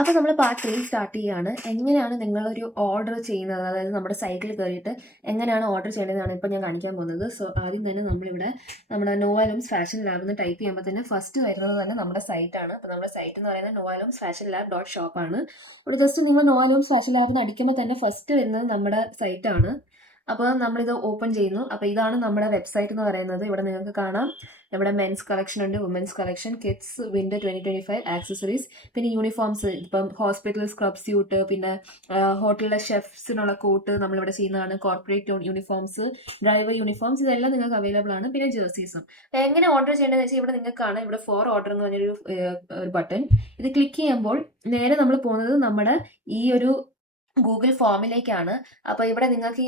അപ്പോൾ നമ്മൾ part 3 start ചെയ്യുകയാണ്. എങ്ങനെയാണ് നിങ്ങളൊരു ഓർഡർ ചെയ്യുന്നത്, അതായത് നമ്മുടെ സൈറ്റിൽ കയറിയിട്ട് എങ്ങനെയാണ് ഓർഡർ ചെയ്യേണ്ടതെന്നാണ് ഇപ്പോൾ ഞാൻ കാണിക്കാൻ പോകുന്നത്. സോ ആദ്യം തന്നെ നമ്മളിവിടെ നമ്മുടെ നോവാലൂംസ് ഫാഷൻ ലാബ് എന്ന് ടൈപ്പ് ചെയ്യുമ്പോൾ തന്നെ ഫസ്റ്റ് വരുന്നത് തന്നെ നമ്മുടെ സൈറ്റാണ്. അപ്പോൾ നമ്മുടെ സൈറ്റ് എന്ന് പറയുന്നത് നോവാലൂംസ് ഫാഷൻ ലാബ് .shop ആണ്. ഇവിടെ ജസ്റ്റ് നിങ്ങൾ നോവാലൂംസ് ഫാഷൻ ലാബ് എന്ന് അടിക്കുമ്പോൾ തന്നെ ഫസ്റ്റ് വരുന്നത് നമ്മുടെ സൈറ്റാണ്. അപ്പോൾ നമ്മളിത് ഓപ്പൺ ചെയ്യുന്നു. അപ്പോൾ ഇതാണ് നമ്മുടെ വെബ്സൈറ്റ് എന്ന് പറയുന്നത്. ഇവിടെ നിങ്ങൾക്ക് കാണാം, ഇവിടെ മെൻസ് കളക്ഷൻ ഉണ്ട്, women's collection, kids, winter 2025 accessories, പിന്നെ യൂണിഫോംസ്, ഇപ്പം ഹോസ്പിറ്റൽ സ്ക്രബ് സ്യൂട്ട്, പിന്നെ ഹോട്ടലിലെ ഷെഫ്സിനുള്ള കോട്ട് നമ്മളിവിടെ ചെയ്യുന്നതാണ്, കോർപ്പറേറ്റ് യൂണിഫോംസ്, ഡ്രൈവർ യൂണിഫോംസ്, ഇതെല്ലാം നിങ്ങൾക്ക് അവൈലബിൾ ആണ്. പിന്നെ ജേഴ്സീസും. എങ്ങനെ ഓർഡർ ചെയ്യേണ്ടതെന്ന് വെച്ചാൽ ഇവിടെ നിങ്ങൾക്ക് കാണാം, ഇവിടെ ഫോർ ഓർഡർ എന്ന് പറഞ്ഞൊരു ബട്ടൺ. ഇത് ക്ലിക്ക് ചെയ്യുമ്പോൾ നേരെ നമ്മൾ പോകുന്നത് നമ്മുടെ ഈ ഒരു ഗൂഗിൾ ഫോമിലേക്കാണ്. അപ്പോൾ ഇവിടെ നിങ്ങൾക്ക്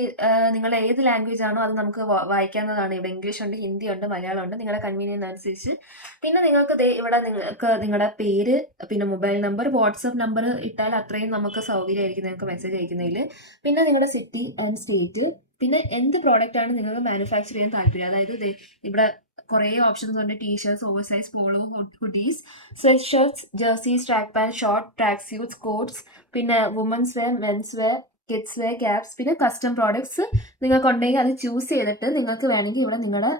നിങ്ങളുടെ ഏത് ലാംഗ്വേജ് ആണോ അത് നമുക്ക് വായിക്കാവുന്നതാണ്. ഇവിടെ ഇംഗ്ലീഷ് ഉണ്ട്, ഹിന്ദി ഉണ്ട്, മലയാളം ഉണ്ട്, നിങ്ങളുടെ കൺവീനിയൻസ് അനുസരിച്ച്. പിന്നെ നിങ്ങൾക്ക് ഇവിടെ നിങ്ങൾക്ക് നിങ്ങളുടെ പേര്, പിന്നെ മൊബൈൽ നമ്പർ, വാട്സപ്പ് നമ്പർ ഇട്ടാൽ അത്രയും നമുക്ക് സൗകര്യമായിരിക്കും നിങ്ങൾക്ക് മെസ്സേജ് അയക്കുന്നതിൽ. പിന്നെ നിങ്ങളുടെ സിറ്റി ആൻഡ് സ്റ്റേറ്റ്, പിന്നെ എന്ത് പ്രോഡക്റ്റ് ആണ് നിങ്ങൾക്ക് മാനുഫാക്ചർ ചെയ്യാൻ താല്പര്യം. അതായത് ഇവിടെ കുറേ ഓപ്ഷൻസ് ഉണ്ട്. T shirts, over size, polo, hoodies, sweat shirts, jerseys, track pant, short track suits, coats, പിന്നെ women's wear, men's wear, kids wear, caps, പിന്നെ കസ്റ്റം പ്രോഡക്ട്സ് നിങ്ങൾക്ക് ഉണ്ടെങ്കിൽ അത് ചൂസ് ചെയ്തിട്ട് നിങ്ങൾക്ക് വേണമെങ്കിൽ ഇവിടെ നിങ്ങളുടെ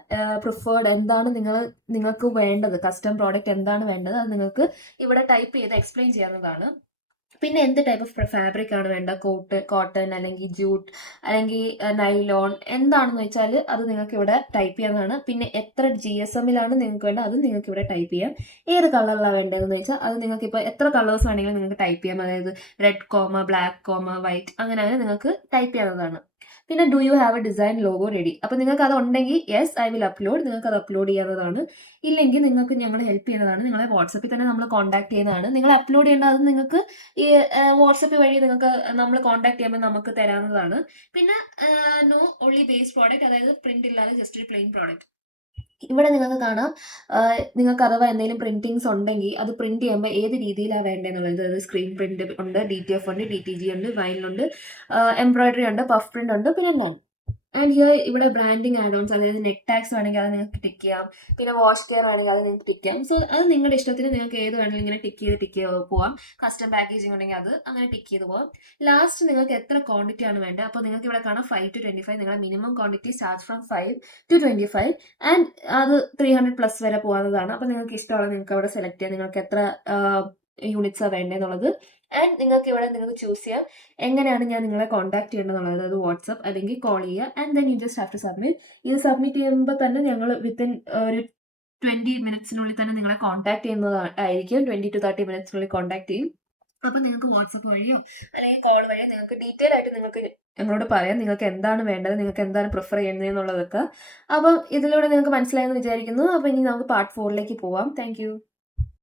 പ്രിഫേർഡ് എന്താണ് നിങ്ങൾക്ക് വേണ്ടത്, കസ്റ്റം പ്രോഡക്റ്റ് എന്താണ് വേണ്ടത്, അത് നിങ്ങൾക്ക് ഇവിടെ ടൈപ്പ് ചെയ്ത് എക്സ്പ്ലെയിൻ ചെയ്യാവുന്നതാണ്. പിന്നെ എന്ത് ടൈപ്പ് ഓഫ് ഫാബ്രിക് ആണ് വേണ്ട, കോട്ടൺ അല്ലെങ്കിൽ ജൂട്ട് അല്ലെങ്കിൽ നൈലോൺ, എന്താണെന്ന് വെച്ചാൽ അത് നിങ്ങൾക്ക് ഇവിടെ ടൈപ്പ് ചെയ്യാവുന്നതാണ്. പിന്നെ എത്ര GSM-ലാണ് നിങ്ങൾക്ക് വേണ്ടത് അത് നിങ്ങൾക്ക് ഇവിടെ ടൈപ്പ് ചെയ്യാം. ഏത് കളറിലാണ് വേണ്ടതെന്ന് വെച്ചാൽ അത് നിങ്ങൾക്ക് ഇപ്പോൾ എത്ര കളേഴ്സ് വേണമെങ്കിലും നിങ്ങൾക്ക് ടൈപ്പ് ചെയ്യാം. അതായത് red comma, black comma, white, അങ്ങനെ നിങ്ങൾക്ക് ടൈപ്പ് ചെയ്യാവുന്നതാണ്. പിന്നെ do you have A design logo ready. അപ്പോൾ നിങ്ങൾക്ക് അത് ഉണ്ടെങ്കിൽ യെസ് ഐ വിൽ അപ്ലോഡ്, നിങ്ങൾക്ക് അത് അപ്ലോഡ് ചെയ്യാവുന്നതാണ്. ഇല്ലെങ്കിൽ നിങ്ങൾക്ക് ഞങ്ങൾ ഹെൽപ്പ് ചെയ്യുന്നതാണ്. നിങ്ങളെ വാട്സപ്പിൽ തന്നെ നമ്മൾ കോൺടാക്ട് ചെയ്യുന്നതാണ്. നിങ്ങൾ അപ്ലോഡ് ചെയ്യേണ്ടത് അത് നിങ്ങൾക്ക് ഈ വാട്സപ്പ് വഴി നിങ്ങൾക്ക് നമ്മൾ കോൺടാക്ട് ചെയ്യുമ്പോൾ നമുക്ക് തരാവുന്നതാണ്. പിന്നെ നോ ഓൺലി ബേസ് പ്രോഡക്റ്റ്, അതായത് പ്രിന്റ് ഇല്ലാതെ ജസ്റ്റ് ഒരു പ്ലെയിൻ പ്രോഡക്റ്റ്. ഇവിടെ നിങ്ങൾക്ക് കാണാം, നിങ്ങൾക്ക് അഥവാ എന്തെങ്കിലും പ്രിന്റിങ്സ് ഉണ്ടെങ്കിൽ അത് പ്രിന്റ് ചെയ്യുമ്പോൾ ഏത് രീതിയിലാണ് വേണ്ടതെന്നുള്ളത്. അതായത് സ്ക്രീൻ പ്രിന്റ് ഉണ്ട്, DTF ഉണ്ട്, DTG ഉണ്ട്, വൈനിലുണ്ട്, എംബ്രോയിഡറി ഉണ്ട്, പഫ് പ്രിന്റ് ഉണ്ട്, പിന്നെ നൺ. ആൻഡ് ഹിയർ ഇവിടെ ബ്രാൻഡിങ് ആഡ് ഓൺസ്, അതായത് നെറ്റ് ടാക്സ് വേണമെങ്കിൽ അത് നിങ്ങൾക്ക് ടിക്ക് ചെയ്യാം. പിന്നെ വാഷ് കെയർ വേണമെങ്കിൽ അത് നിങ്ങൾക്ക് ടിക്ക് ചെയ്യാം. സോ അത് നിങ്ങളുടെ ഇഷ്ടത്തിന് നിങ്ങൾക്ക് ഏത് വേണമെങ്കിലും ഇങ്ങനെ ടിക്ക് ചെയ്ത് പോവാം. കസ്റ്റം പാക്കേജിങ് ഉണ്ടെങ്കിൽ അത് അങ്ങനെ ടിക്ക് ചെയ്ത് പോവാം. ലാസ്റ്റ് നിങ്ങൾക്ക് എത്ര ക്വാണ്ടിറ്റി ആണ് വേണ്ടത്. അപ്പോൾ നിങ്ങൾക്ക് ഇവിടെ കാണാം 5 to 25. നിങ്ങളുടെ minimum quantity start from 5 to 25 and അത് 300+ വരെ പോകാവുന്നതാണ്. അപ്പോൾ നിങ്ങൾക്ക് ഇഷ്ടമുള്ളത് നിങ്ങൾക്ക് അവിടെ സെലക്ട് ചെയ്യാം, നിങ്ങൾക്ക് എത്ര യൂണിറ്റ്സാണ് വേണ്ടതെന്നുള്ളത്. ആൻഡ് നിങ്ങൾക്ക് ഇവിടെ നിങ്ങൾക്ക് ചൂസ് ചെയ്യാം എങ്ങനെയാണ് ഞാൻ നിങ്ങളെ കോൺടാക്ട് ചെയ്യേണ്ടതെന്നുള്ളത്. അതായത് വാട്സപ്പ് അല്ലെങ്കിൽ കോൾ ചെയ്യുക. And then you just have to submit. ഇത് സബ്മിറ്റ് ചെയ്യുമ്പോൾ തന്നെ ഞങ്ങൾ വിത്തിൻ ഒരു 20 മിനിറ്റ്സിനുള്ളിൽ തന്നെ നിങ്ങളെ കോൺടാക്ട് ചെയ്യുന്നതായിരിക്കും. 20 to 30 മിനിറ്റ്സിനുള്ളിൽ കോൺടാക്ട് ചെയ്യും. അപ്പം നിങ്ങൾക്ക് വാട്സപ്പ് വഴിയോ അല്ലെങ്കിൽ കോൾ വഴിയോ നിങ്ങൾക്ക് ഡീറ്റെയിൽ ആയിട്ട് നിങ്ങൾക്ക് ഞങ്ങളോട് പറയാം നിങ്ങൾക്ക് എന്താണ് വേണ്ടത്, നിങ്ങൾക്ക് എന്താണ് പ്രിഫർ ചെയ്യുന്നതെന്നുള്ളതൊക്കെ. അപ്പം ഇതിലൂടെ നിങ്ങൾക്ക് മനസ്സിലായെന്ന് വിചാരിക്കുന്നു. അപ്പോൾ ഇനി നമുക്ക് പാർട്ട് 4ലേക്ക് പോവാം. താങ്ക്